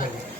Thank you.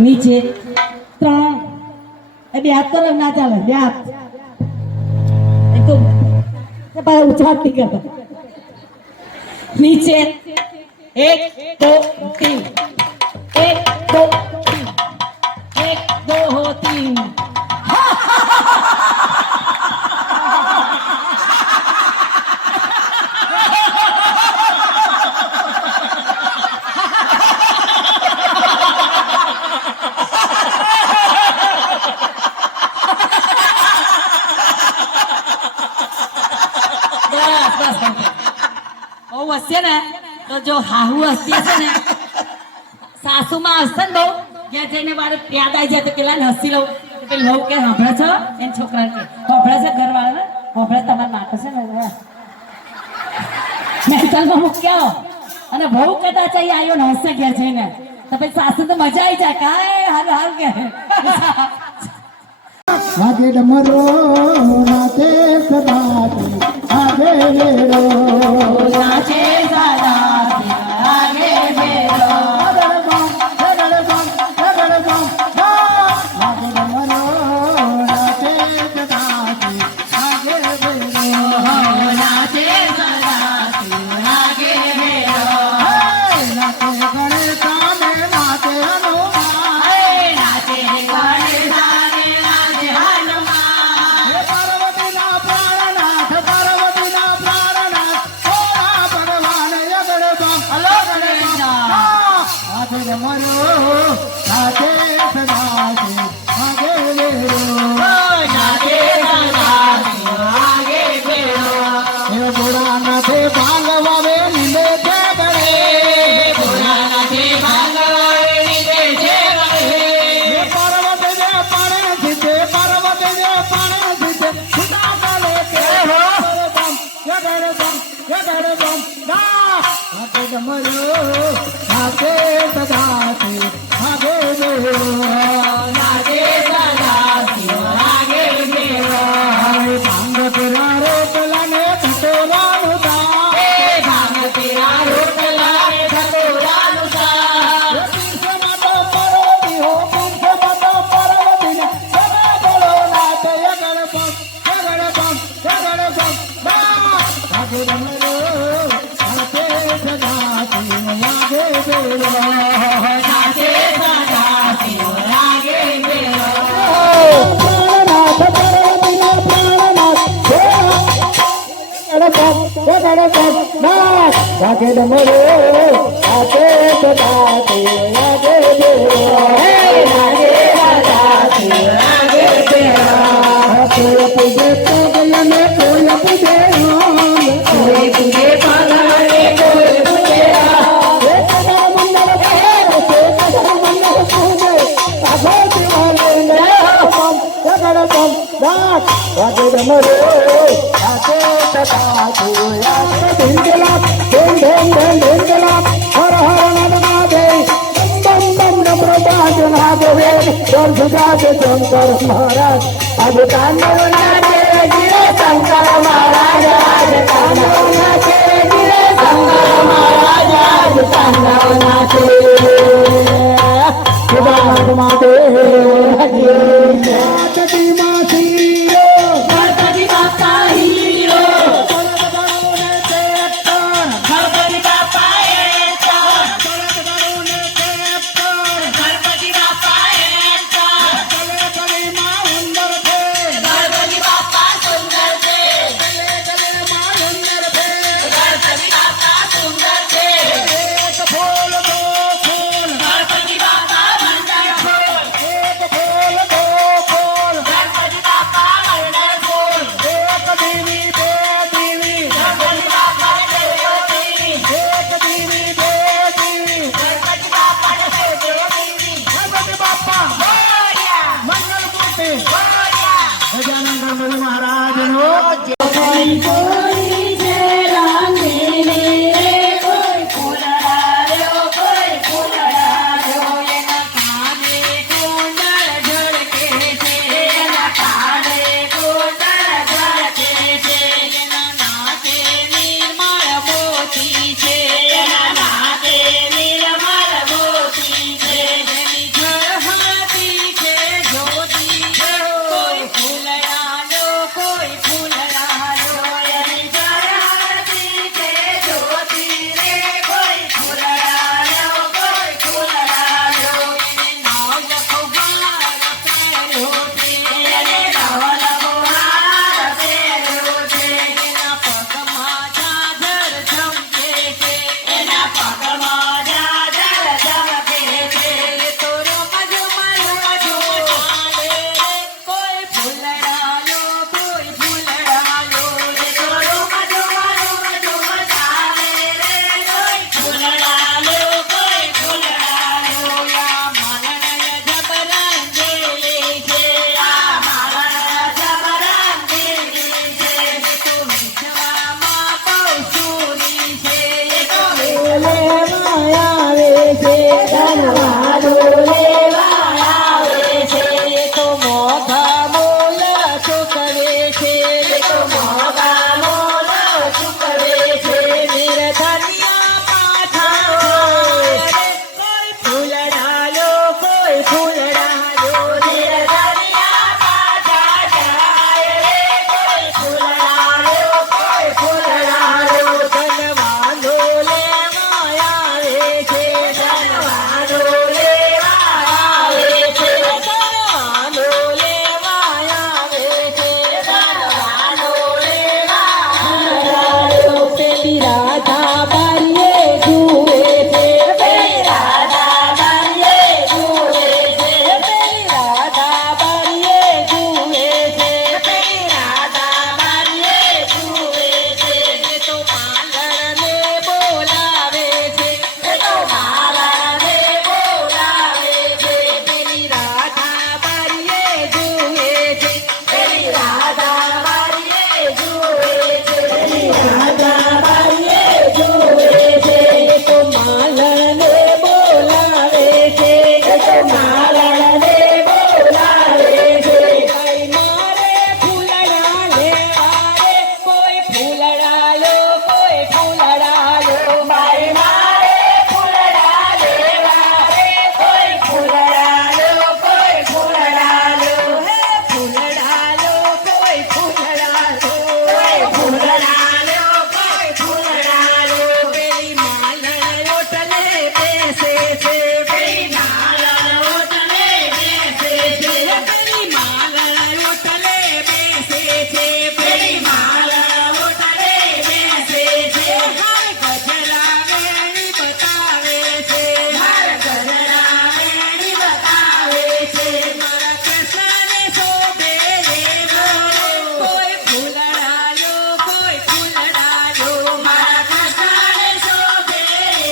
નીચે 3 એ બે હાથ કરો ના ચાલે બે હાથ એક તો para ઉછાળ नहीं करता नीचे 1 2 3 1 2 3 1 2 3 હશે ને તો જો હાહુ હસતી હશે ને સાસુમાં હશે ને બહુ ત્યાં જઈને મારે યાદ આવી જાય તો કેટલા હસી લઉં કે લઉં કે સાંભળે છો એને છોકરા કે સાંભળે છે ઘરવાળા ને સાંભળે તમારે નાખે છે ને મેન્ટલમાં મૂક્યા અને બહુ કદાચ અહીં આવ્યો ને હસે ઘેર જઈને તો પછી સાસુ તો મજા આવી જાય કાંઈ હાલ હાલ કે आगे डमरो नाचे सदाती आगे बेरो नाचे सदाती आगे बेरो आगे डमरो नाचे सदाती आगे बेरो नाचे सदाती आगे बेरो नाचे गणेशा में नाचे हनुमान नाचे गणेशा आगे डमरो आगे सदाती आगे बेरो आगे सदाती आगे बेरो कोई पूजे तो गया में कोई पूजे कोई पूजे पागल कोई पूजे मंदिर पूजे आगे दीवाने आगे डमरो आगे सदाती आगे धिंगला धूम धूम धूम धिंगला हर हर नम महादेव बम बम नम प्रभात महादेव जम सुजाते शंकर महाराज आज तांडव नाचे गिरे शंकर महाराज आज तांडव नाचे गिरे शंकर महाराज आज तांडव नाचे सुभाष महादेव गणपति मासी गणपति बाप्पा हीरो फूल માટે ગજાનંદ ગણપતિ મહારાજનો કોઈ કોઈ છે રાંધીને કોઈ ફૂલડાર્યો કોઈ ફૂલડાર્યો એના કાને કુંડળ ઝળકે છે એના કાને કુંડળ ઝળકે છે એના નાકે નિર્મળ મોતી છે એના નાકે નિર્મળ મોતી છે એની ઝળહળતી છે જ્યોતિ કોઈ ફૂલડાનો કોઈ ફૂલડાનો એની ઝળહળતી છે જ્યોતિ રે કોઈ ફૂલડાનો કોઈ ફૂલડાનો એને નાવ લખવાર પહેર્યો છે એને નાવ લખવાર પહેર્યો છે એના પગમાં ઝાઝર ઝમકે છે એના પગમાં ઝાઝર ઝમકે છે તો રમજો ચાલે કોઈ ફૂલડાનો કોઈ ફૂલડાનો રે તો રમજો ચાલે રે કોઈ ફૂલડાનો કોઈ ફૂલડાનો યા માલણય જબરંગેલે છે આ માલણય જબરંગેલે છે તો વિશ્વમાં બહુ સુરી છે તો લેવા આવે છે ધનવાદો લેવા આવે છે તો મોઘા મોલ ચૂકવે છે તો મોઘા મોલ ચૂકવે છે નિર્ધનિયા પાછા જાય કોઈ ફૂલડાલો કોઈ ફૂલડાલો નિર્ધનિયા પાછા જાય રે કોઈ ફૂલડાલો કોઈ ફૂલડાલો ધનવાદો લેવા આવે છે ધનવાદો લેવા આવે છે ધનવાદો લેવા આવે છે ધનવાદો લેવા આવે પેલી રાધા બારીએ જુએ છે પેલી રાધા બારીએ જુએ છે પેલી રાધા બારીએ જુએ છે પેલી રાધા બારીએ જુએ છે તો માલણને બોલાવે છે તો માલણને બોલાવે છે પેલી રાધા બારીએ જુએ છે પેલી રાધા બારીએ જુએ છે પેલી રાધા બારીએ જુએ છે તો માલણને બોલાવે છે તો માલણને બોલાવે છે કઈ મારે ફૂલડા લેવા રે કોઈ ફૂલડાલો કોઈ ફૂલડાલો મારે મારે ફૂલડા લેવા રે કોઈ ફૂલડાલો કોઈ ફૂલડાલો હે ફૂલડાલો કોઈ ફૂલડાલો કોઈ ફૂલડાલો કોઈ ફૂલડાલો પેલી માલણ ઓટલે બેસે છે પેલી માલણ ઓટલે બેસે છે પેલી માલણ ઓટલે બેસે છે પેલી માલણ ઓટલે બેસે છે હર ગજરા વેણી બતાવે છે હર ગજરા વેણી બતાવે છે મારા કૃષ્ણને શોભે એવો કોઈ ફૂલડાલો કોઈ ફૂલડાલો મારા કૃષ્ણને શોભે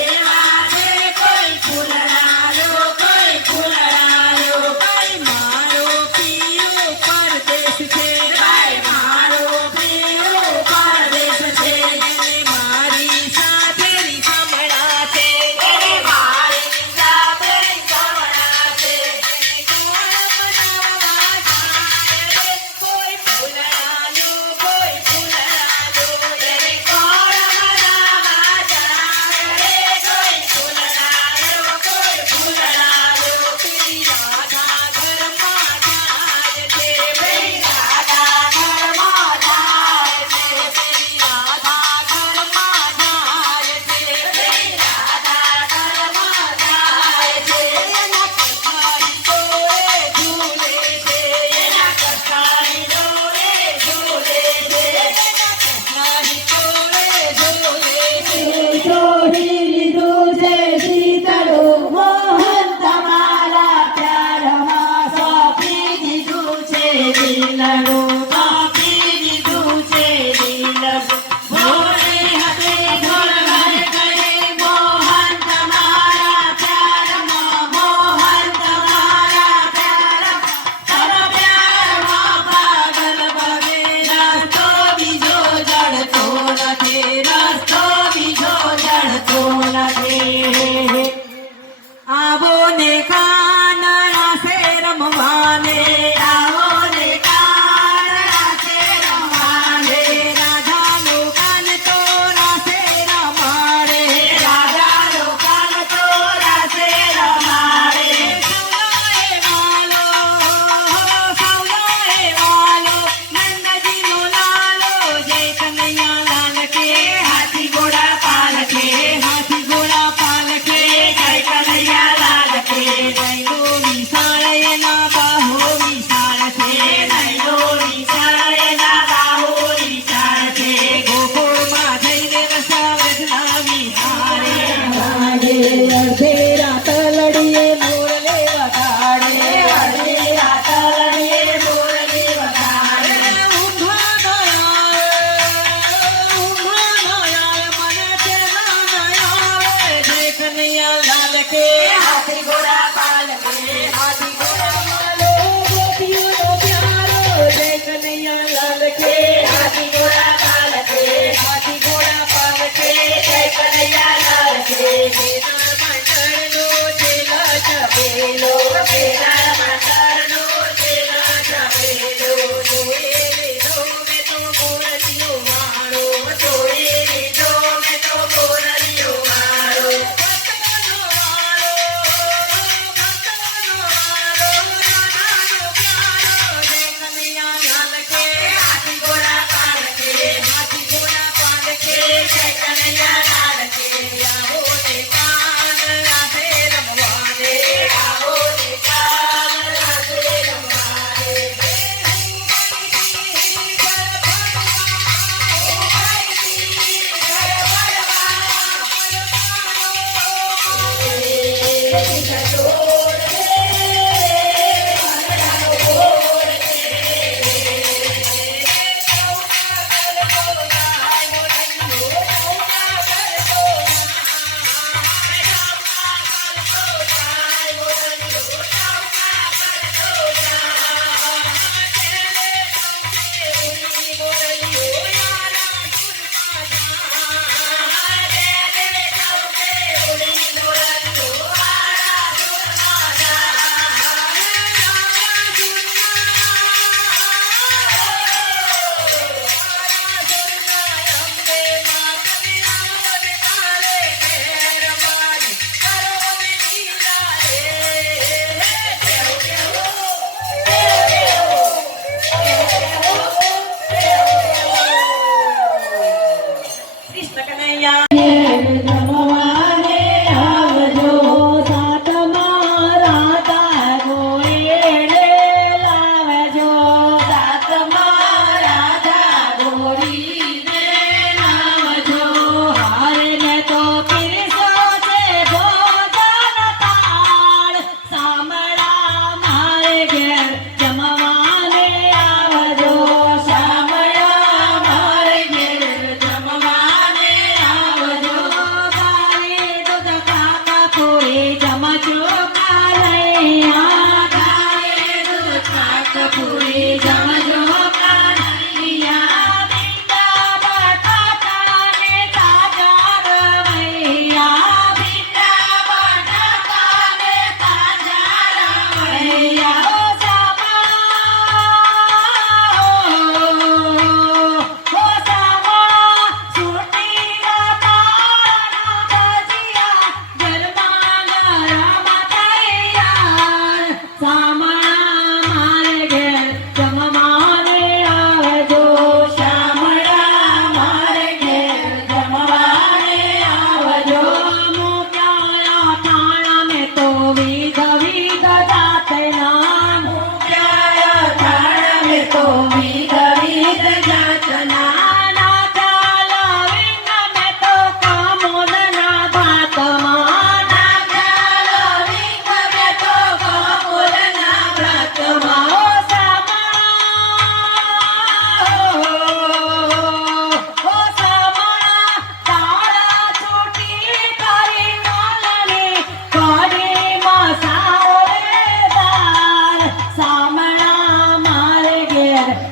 એવા છે કોઈ ફૂલડાલો કોઈ ફૂલડાલો ભાઈ મારો પીરો પરદેશ છે ભાઈ મારો પીરો પરદેશ છે એને મારી સાથે રીસમણા છે એને મારી સાથે રીસમણા છે એને ગોળ બનાવવા જાય રે કોઈ ફૂલડાલો કોઈ ફૂલડાલો એને ગોળ બનાવવા જાય રે કોઈ ફૂલડાલો કોઈ ફૂલડાલો પેલી રાધા ઘરમાં જાય છે પેલી રાધા ઘરમાં જાય છે પેલી રાધા ઘરમાં જાય છે પેલી રાધા ઘરમાં જાય છે એના કથારી ડોળે ઝૂલે છે એના કથારી ડોળે ઝૂલે છે એના કથારી ડોળે ઝૂલે છે શોધી લીધું છે સીતળું મોહન તમારા પ્યારમાં સોંપી દીધું છે દિલનું સોંપી દીધું છે દિલનું ભોળે હાથે ઢોલ ઘરે ઘરે મોહન તમારા પ્યારમાં મોહન તમારા પ્યારમાં તારો પ્યાર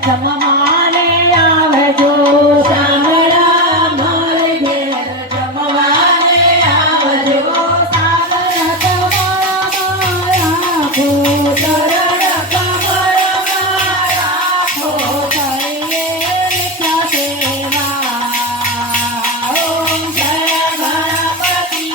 જમવાને આવજો સાંભળા મારે ઘેર જમવાને આવજો સાંભળા તમારા રાખો ચરણ કમળમાં રાખો કરીએ નિત્ય સેવા ઓમ જય ગણપતિ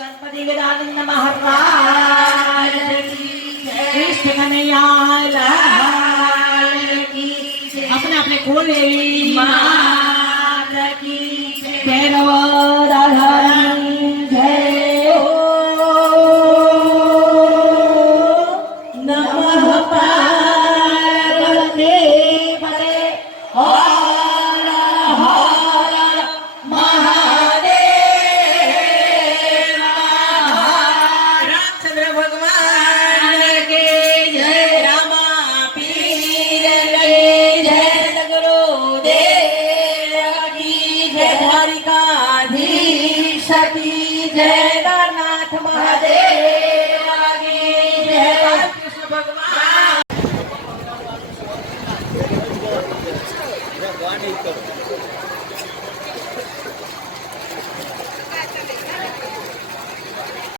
गणपति विदानंद महाराज कृष्ण कन्हैया लाल की अपने अपने कुल देवी